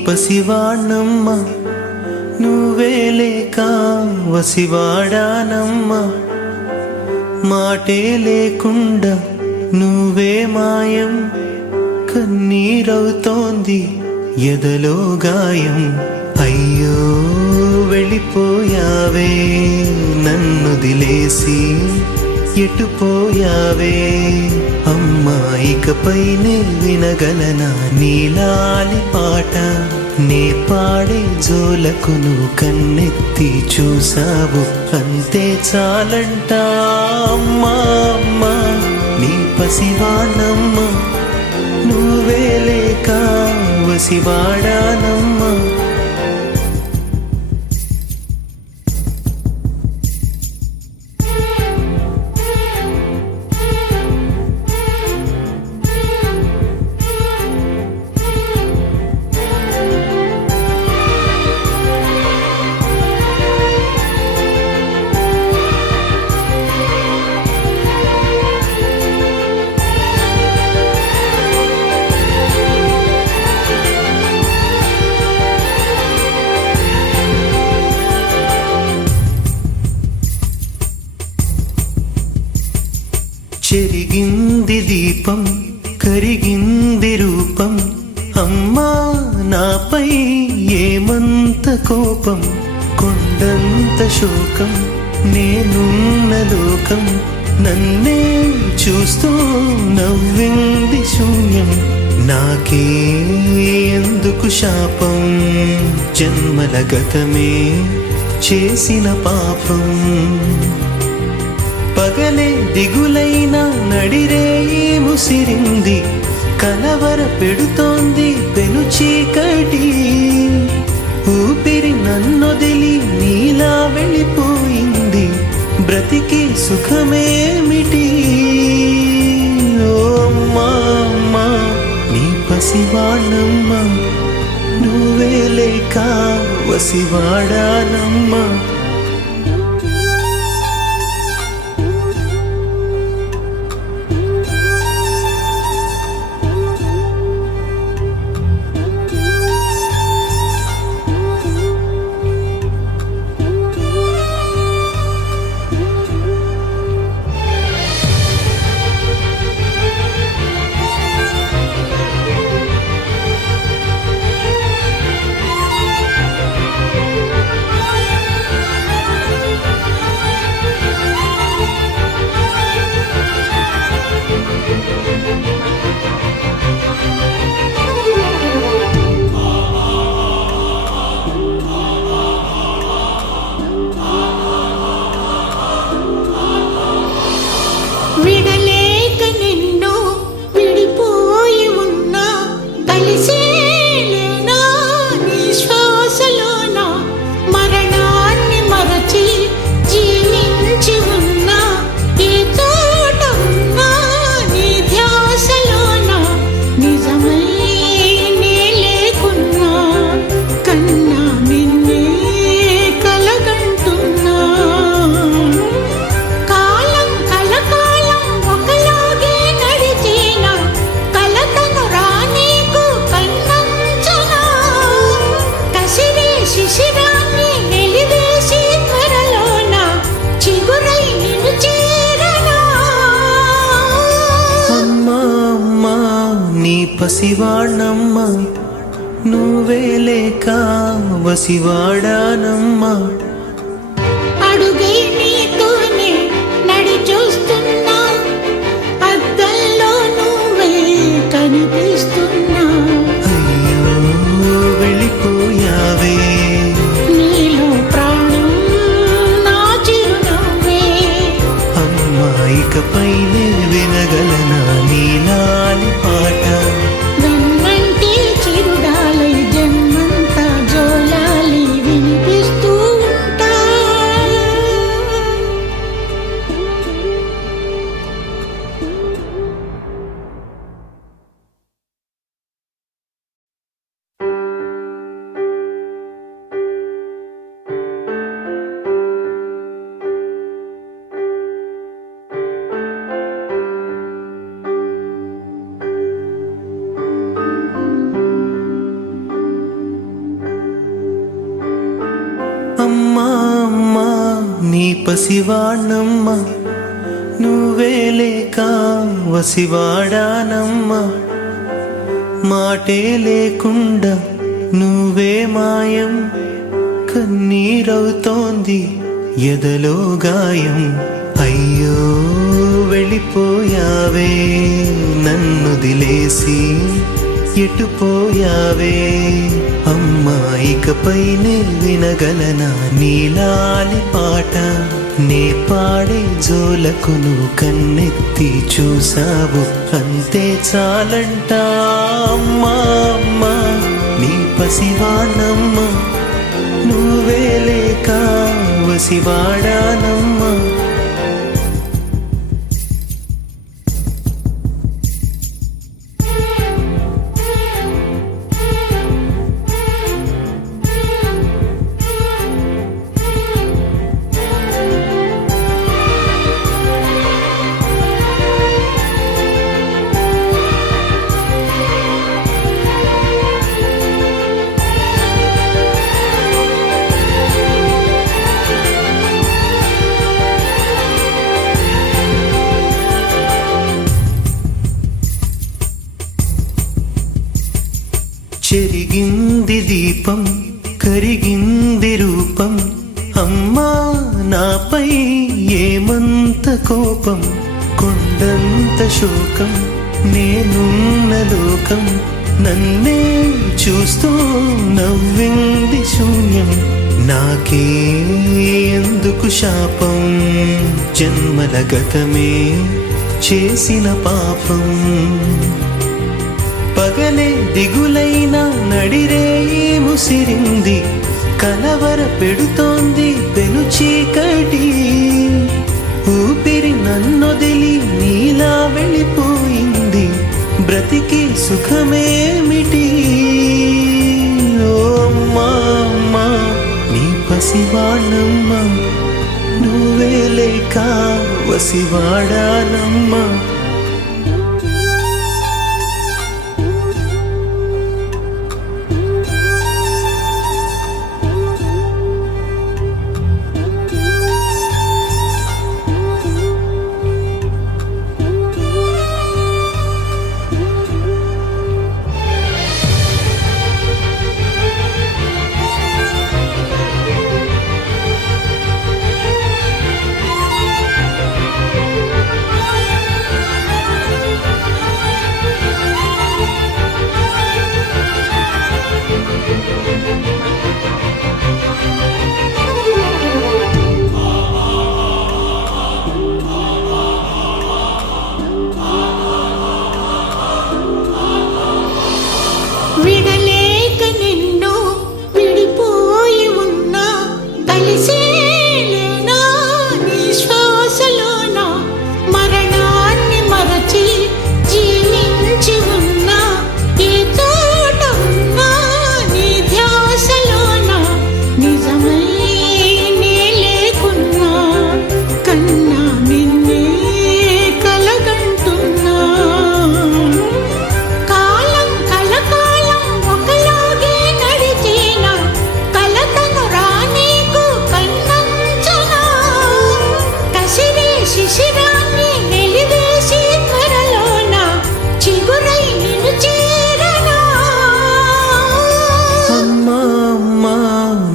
పసివాణ్ణమ్మ నువ్వే లేక వసివాడానమ్మ మాటే లేకుండా నువ్వే మాయం కన్నీరవుతోంది ఎదలో గాయం అయ్యో వెళ్ళిపోయావే నన్నుదిలేసి ఎటుపోయావే అమ్మా ఇకపైనే వినగలనా నీలాలి పాట నే పాడే జోలకు నువ్వు కన్నెత్తి చూసావు అంతే చాలంట అమ్మా అమ్మా నీ పసివాణమ్మ నువ్వే లేక వసివాడానమ్మా చెరిగింది దీపం కరిగింది రూపం అమ్మా నాపై ఏమంత కోపం కొండంత శోకం నేనున్న లోకం నన్నే చూస్తూ నవ్వింది శూన్యం నాకే ఎందుకు శాపం జన్మల గతమే చేసిన పాపం పగలే దిగులైన నడిరేయి ముసిరింది కలవర పెడుతోంది పెను చీకటి ఊపిరి నన్నొదిలి నీలా వెళ్ళిపోయింది బ్రతికి సుఖమేమిటి ఓ అమ్మా అమ్మా నీ పసివాణమ్మ నువ్వే లేక వసివాడానమ్మా పసివాణమ్మ నువ్వే లేక వసివాడానమ్మా అడుగై నీతోనే నడి చూస్తున్నా అద్దంలో నువ్వే కనిపిస్తున్నా అయ్యో వెళ్ళిపోయావే నీలో ప్రాణం నా చిరునవ్వే అమ్మా ఇకపైనే వినగలనా నీలాలి పాట పసివాణమ్మ నువ్వే లేక వసివాడానమ్మ మాటే లేకుండా నువ్వే మాయం కన్నీరవుతోంది ఎదలో గాయం అయ్యో వెళ్ళిపోయావే నన్ను దిలేసి ఎటుపోయావే అమ్మా ఇకపైనే వినగలనా నీలాలి పాట నే పాడే జోలకు నువ్వు కన్నెత్తి చూసావు అంతే చాలంట అమ్మా అమ్మా నీ పసివాణమ్మ నువ్వే లేక వసివాడానమ్మా చెరిగింది దీపం కరిగింది రూపం అమ్మా నాపై ఏమంత కోపం కొండంత శోకం నేనున్న లోకం నన్నే చూస్తూ నవ్వింది శూన్యం నాకే ఎందుకు శాపం జన్మల గతమే చేసిన పాపం పగలే దిగులైన నడిరేయి ముసిరింది కలవర పెడుతోంది పెను చీకటి ఊపిరి నన్నొదిలి నీలా వెళ్ళిపోయింది బ్రతికి సుఖమేమిటి ఓ అమ్మా అమ్మా నీ పసివాణమ్మ నువ్వే లేక వసివాడానమ్మా విడలేక నిన్ను విడిపోయి ఉన్నా కలిసేలేనా నీ శ్వాసలోన మరణాన్ని మరచి జీవించి ఉన్నా ఏ తోట ఉన్నా నీ ధ్యాసలోన నిజమై నే లేకున్నా కన్నా నిన్నే కలగంటున్నా శిశిరాన్ని వెలివేసి త్వరలోన చిగురై నిన్ను చేరనా అమ్మా అమ్మా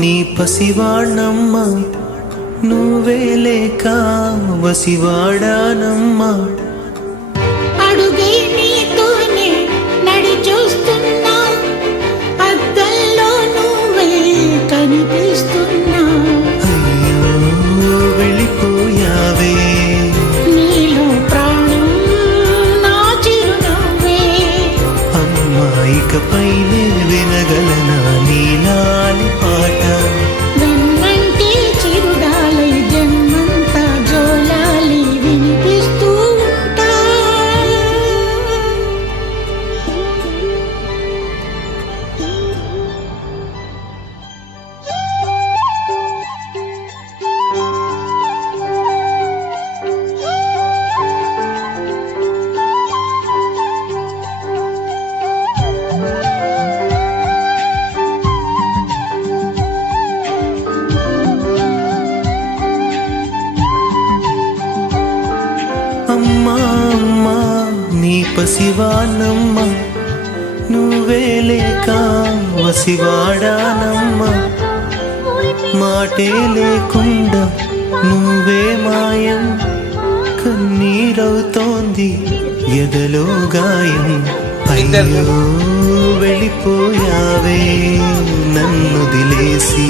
నీ పసివాణమ్మ నువ్వే లేక వసివాడానమ్మా అడుగై నీతోనే నడి చూస్తున్నా అద్దంలో నువ్వే కనిపిస్తున్నా అయ్యో వెళ్ళిపోయావే నీలో ప్రాణం నా చిరునవ్వే అమ్మా ఇకపైనే వినగలనా నీలాలి పాట వెన్నంటి చిరుగాలై జన్మంతా జోలాలి వినిపిస్తూ ఉంటా నీ పసివానమ్మ నువ్వే లేక వసివాడానమ్మ మాటే లేకుండా నువ్వే మాయం కన్నీరవుతోంది ఎదలో గాయం అయ్యో వెళ్ళిపోయావే నన్ను దిలేసి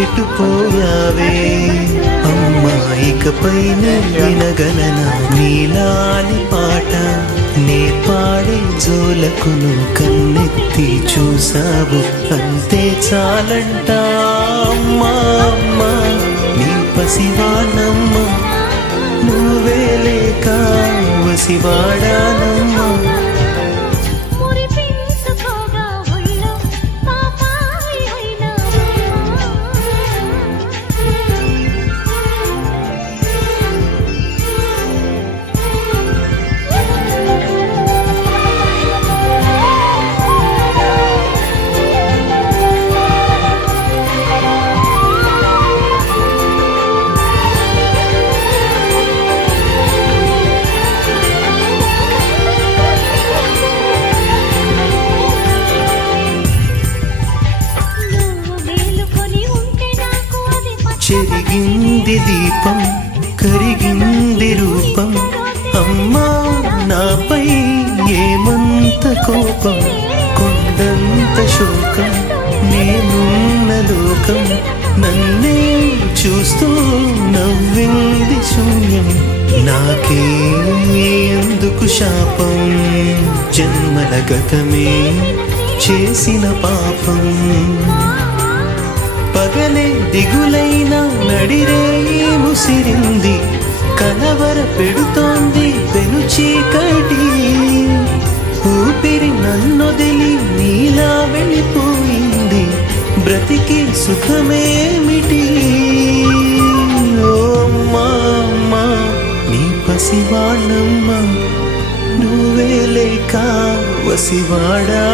ఎటుపోయావే అమ్మా ఇకపైనే వినగలనా నీలాలి పాట నే పాడే జోలకును కన్నెత్తి చూసావు అంతే చాలంట అమ్మా అమ్మా నీ పసివానమ్మ నువ్వే లేక వసివాడానమ్మా చెరిగింది దీపం కరిగింది రూపం అమ్మా నాపై ఏమంత కోపం కొండంత శోకం నేనున్న లోకం నన్నే చూస్తూ నవ్వింది శూన్యం నాకే ఎందుకు శాపం జన్మల గతమే చేసిన పాపం పగలే దిగులైన నడిరే ముసిరింది కలవర పెడుతోంది పెను చీకటి ఊపిరి నన్నొదిలి నీలా వెళ్ళిపోయింది బ్రతికి సుఖమేమిటి ఓ అమ్మా అమ్మా నీ పసివాణమ్మ నువ్వే లేక వసివాడా